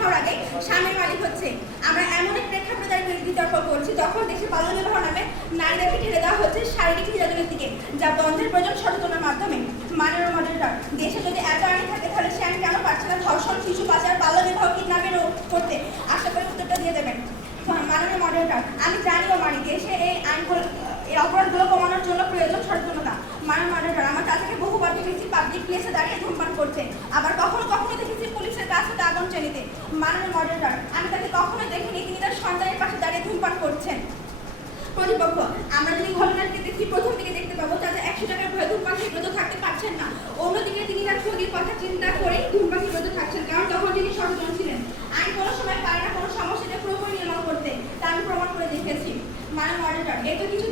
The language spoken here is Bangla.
হওয়ার আগে স্বামীর মালিক হচ্ছে। আমরা এমন এক প্রেক্ষাপটে দাঁড়িয়ে বিতর্ক করছি যখন দেশে বাল্য বিবাহ নামে নারীদেরকে ঠেলে দেওয়া হচ্ছে শারীরিক নির্যাতনের দিকে, যা বন্ধের প্রয়োজন সচেতনার মাধ্যমে। মাননীয় মডারেটর, দেশে যদি এত আইন থাকে তাহলে সে আইন কেন পারছে না ধর্ষণ, শিশু পাচার, বাল্য বিবাহ, কিডন্যাপের করতে? আশা করি উত্তরটা দিয়ে দেবেন। মাননীয় মডারেটর, আমি জানি ও মানি দেশে এই আইনগুলো, এই অপরাধগুলো কমানোর জন্য প্রয়োজন সচেতনতা। মাননীয় মডারেটর, আমার চাচাকে বহুবার দেখেছি পাবলিক প্লেসে দাঁড়িয়ে ধূমপান করছে, আবার কখনো কখনো দেখেছি পুলিশের কাছ থেকে আগুন জ্বালিয়ে। মাননীয় মডারেটর, আমি তাকে কখনো দেখিনি তিনি তার সন্তানের পাশে দাঁড়িয়ে ধূমপান করছেন। প্রতিপক্ষ, আমরা যদি ঘটনাটি দেখি প্রথম দিকে দেখতে পাবো চাচা 100 টাকার ভয়ে ধূমপান থেকে বিরত থাকতে পারছেন না, অন্যদিকে তিনি তার ক্ষতির কথা চিন্তা করেই ধূমপান থেকে বিরত থাকছেন, কারণ তখন তিনি সচেতন ছিলেন। আইন কোনো সময় পারে না কোনো সমস্যাকে পুরোপুরি নির্মূল করতে, তা আমি প্রমাণ করে দেখেছি। মাননীয় মডারেটর, এত কিছু